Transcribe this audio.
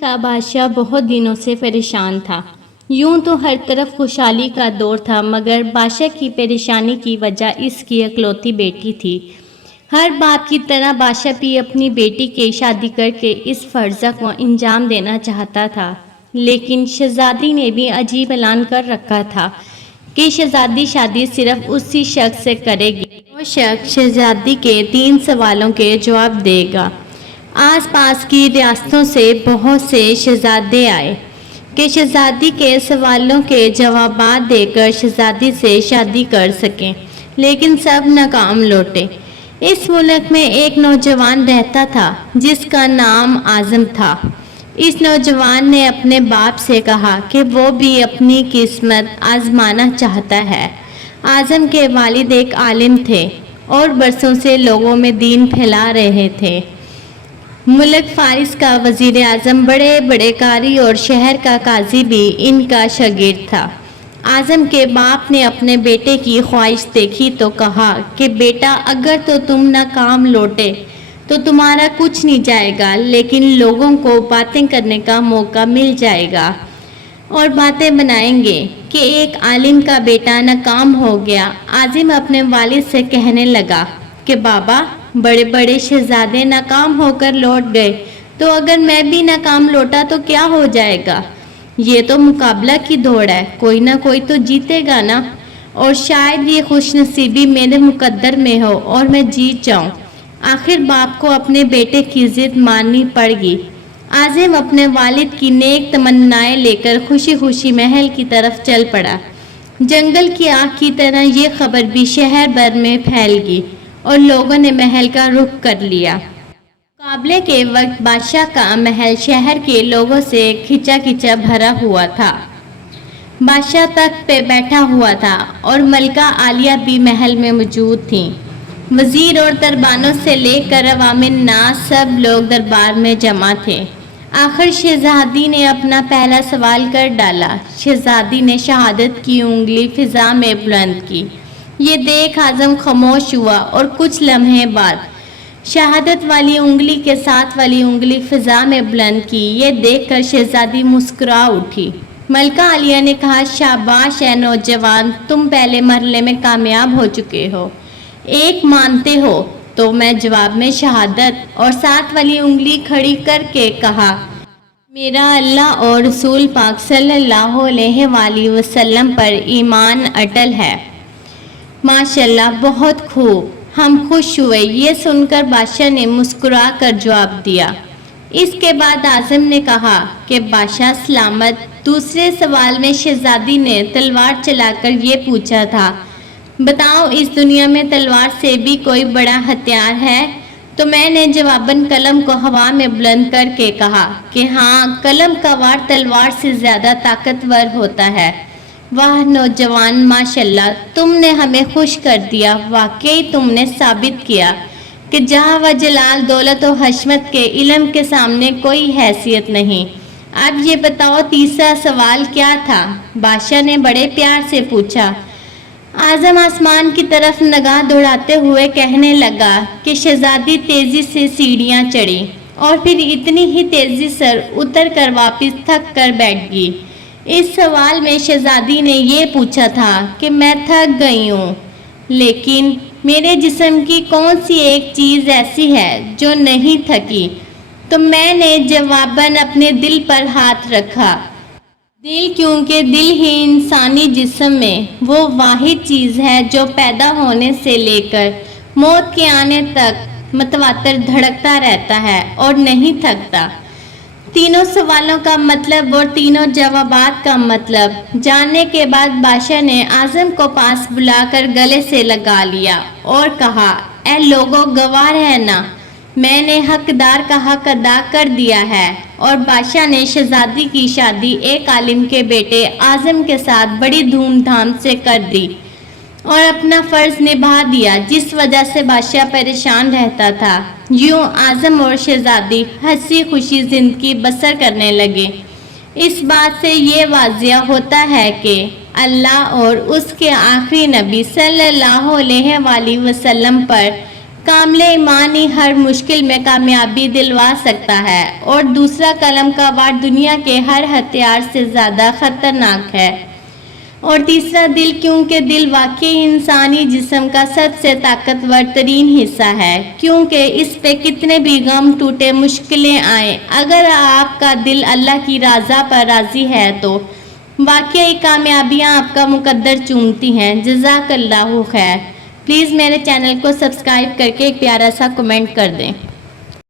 کا بادشاہ بہت دنوں سے پریشان تھا۔ یوں تو ہر طرف خوشحالی کا دور تھا، مگر بادشاہ کی پریشانی کی وجہ اس کی اکلوتی بیٹی تھی۔ ہر باپ کی طرح بادشاہ بھی اپنی بیٹی کی شادی کر کے اس فرض کو انجام دینا چاہتا تھا، لیکن شہزادی نے بھی عجیب اعلان کر رکھا تھا کہ شہزادی شادی صرف اسی شخص سے کرے گی جو شخص شہزادی کے 3 سوالوں کے جواب دے گا۔ آس پاس کی ریاستوں سے بہت سے شہزادے آئے کہ شہزادی کے سوالوں کے جوابات دے کر شہزادی سے شادی کر سکیں، لیکن سب ناکام لوٹے۔ اس ملک میں ایک نوجوان رہتا تھا جس کا نام اعظم تھا۔ اس نوجوان نے اپنے باپ سے کہا کہ وہ بھی اپنی قسمت آزمانا چاہتا ہے۔ اعظم کے والد ایک عالم تھے اور برسوں سے لوگوں میں دین پھیلا رہے تھے۔ ملک فارس کا وزیر اعظم، بڑے بڑے قاری اور شہر کا قاضی بھی ان کا شاگرد تھا۔ اعظم کے باپ نے اپنے بیٹے کی خواہش دیکھی تو کہا کہ بیٹا، اگر تو تم ناکام لوٹے تو تمہارا کچھ نہیں جائے گا، لیکن لوگوں کو باتیں کرنے کا موقع مل جائے گا اور باتیں بنائیں گے کہ ایک عالم کا بیٹا ناکام ہو گیا۔ اعظم اپنے والد سے کہنے لگا کہ بابا، بڑے بڑے شہزادے ناکام ہو کر لوٹ گئے، تو اگر میں بھی ناکام لوٹا تو کیا ہو جائے گا؟ یہ تو مقابلہ کی دوڑ ہے، کوئی نہ کوئی تو جیتے گا نا، اور شاید یہ خوش نصیبی میرے مقدر میں ہو اور میں جیت جاؤں۔ آخر باپ کو اپنے بیٹے کی ضد ماننی پڑ گئی۔ اعظم اپنے والد کی نیک تمنائیں لے کر خوشی خوشی محل کی طرف چل پڑا۔ جنگل کی آگ کی طرح یہ خبر بھی شہر بھر میں پھیل گئی اور لوگوں نے محل کا رخ کر لیا۔ مقابلے کے وقت بادشاہ کا محل شہر کے لوگوں سے کھچا کھچا بھرا ہوا تھا۔ بادشاہ تخت پہ بیٹھا ہوا تھا اور ملکہ عالیہ بھی محل میں موجود تھیں۔ وزیر اور دربانوں سے لے کر عوام الناس سب لوگ دربار میں جمع تھے۔ آخر شہزادی نے اپنا پہلا سوال کر ڈالا۔ شہزادی نے شہادت کی انگلی فضا میں بلند کی۔ یہ دیکھ اعظم خاموش ہوا اور کچھ لمحے بعد شہادت والی انگلی کے ساتھ والی انگلی فضا میں بلند کی۔ یہ دیکھ کر شہزادی مسکرا اٹھی۔ ملکہ عالیہ نے کہا، شاباش اے نوجوان، تم پہلے مرحلے میں کامیاب ہو چکے ہو۔ ایک مانتے ہو؟ تو میں جواب میں شہادت اور ساتھ والی انگلی کھڑی کر کے کہا، میرا اللہ اور رسول پاک صلی اللہ علیہ وآلہ وسلم پر ایمان اٹل ہے۔ ماشاءاللہ، بہت خوب، ہم خوش ہوئے۔ یہ سن کر بادشاہ نے مسکرا کر جواب دیا۔ اس کے بعد اعظم نے کہا کہ بادشاہ سلامت۔ دوسرے سوال میں شہزادی نے تلوار چلا کر یہ پوچھا تھا، بتاؤ اس دنیا میں تلوار سے بھی کوئی بڑا ہتھیار ہے؟ تو میں نے جواباً قلم کو ہوا میں بلند کر کے کہا کہ ہاں، قلم کا وار تلوار سے زیادہ طاقتور ہوتا ہے۔ واہ نوجوان، ماشاءاللہ، تم نے ہمیں خوش کر دیا۔ واقعی تم نے ثابت کیا کہ جاہ و جلال، دولت و حشمت کے علم کے سامنے کوئی حیثیت نہیں۔ اب یہ بتاؤ تیسرا سوال کیا تھا؟ بادشاہ نے بڑے پیار سے پوچھا۔ اعظم آسمان کی طرف نگاہ دوڑاتے ہوئے کہنے لگا کہ شہزادی تیزی سے سیڑھیاں چڑھی اور پھر اتنی ہی تیزی سے اتر کر واپس تھک کر بیٹھ گئی۔ اس سوال میں شہزادی نے یہ پوچھا تھا کہ میں تھک گئی ہوں، لیکن میرے جسم کی کون سی ایک چیز ایسی ہے جو نہیں تھکی؟ تو میں نے جواباً اپنے دل پر ہاتھ رکھا۔ دل، کیونکہ دل ہی انسانی جسم میں وہ واحد چیز ہے جو پیدا ہونے سے لے کر موت کے آنے تک متواتر دھڑکتا رہتا ہے اور نہیں تھکتا۔ تینوں سوالوں کا مطلب اور تینوں جوابات کا مطلب جاننے کے بعد بادشاہ نے اعظم کو پاس بلا کر گلے سے لگا لیا اور کہا، اے لوگو، گوار ہے نا، میں نے حقدار کا حق ادا کر دیا ہے۔ اور بادشاہ نے شہزادی کی شادی ایک عالم کے بیٹے اعظم کے ساتھ بڑی دھوم دھام سے کر دی اور اپنا فرض نبھا دیا، جس وجہ سے بادشاہ پریشان رہتا تھا۔ یوں اعظم اور شہزادی ہنسی خوشی زندگی بسر کرنے لگے۔ اس بات سے یہ واضح ہوتا ہے کہ اللہ اور اس کے آخری نبی صلی اللہ علیہ وآلہ وسلم پر کامل ایمان ہی ہر مشکل میں کامیابی دلوا سکتا ہے، اور دوسرا قلم کا وار دنیا کے ہر ہتھیار سے زیادہ خطرناک ہے، اور تیسرا دل، کیونکہ دل واقعی انسانی جسم کا سب سے طاقتور ترین حصہ ہے، کیونکہ اس پہ کتنے بھی غم ٹوٹے، مشکلیں آئیں، اگر آپ کا دل اللہ کی رضا پر راضی ہے تو واقعی کامیابیاں آپ کا مقدر چومتی ہیں۔ جزاک اللہ خیر۔ پلیز میرے چینل کو سبسکرائب کر کے ایک پیارا سا کمنٹ کر دیں۔